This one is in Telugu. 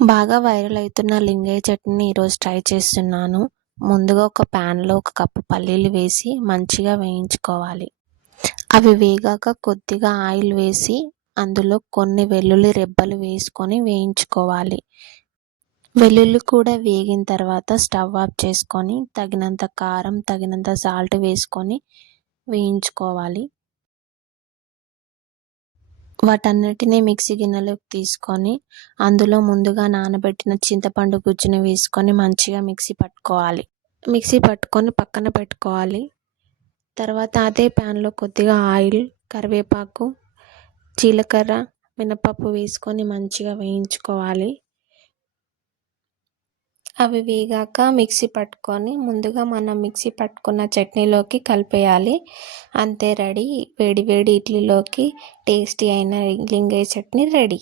బాగా వైరల్ అవుతున్న లింగయ్య చట్నీని ఈరోజు ట్రై చేస్తున్నాను. ముందుగా ఒక ప్యాన్లో 1 కప్పు పల్లీలు వేసి మంచిగా వేయించుకోవాలి. అవి వేగాక కొద్దిగా ఆయిల్ వేసి అందులో కొన్ని వెల్లుల్లి రెబ్బలు వేసుకొని వేయించుకోవాలి. వెల్లుల్లి కూడా వేగిన తర్వాత స్టవ్ ఆఫ్ చేసుకొని తగినంత కారం, తగినంత సాల్ట్ వేసుకొని వేయించుకోవాలి. వాటన్నిటిని మిక్సీ గిన్నెలోకి తీసుకొని అందులో ముందుగా నానబెట్టిన చింతపండు గుజ్జుని వేసుకొని మంచిగా మిక్సీ పట్టుకొని పక్కన పెట్టుకోవాలి. తర్వాత అదే ప్యాన్లో కొద్దిగా ఆయిల్, కరివేపాకు, జీలకర్ర, మినపప్పు వేసుకొని మంచిగా వేయించుకోవాలి. అవి వేగాక ముందుగా మనం మిక్సీ పట్టుకున్న చట్నీలోకి కలిపేయాలి. అంతే రెడీ. వేడి వేడి ఇడ్లీలోకి టేస్టీ అయిన లింగయ్య చట్నీ రెడీ.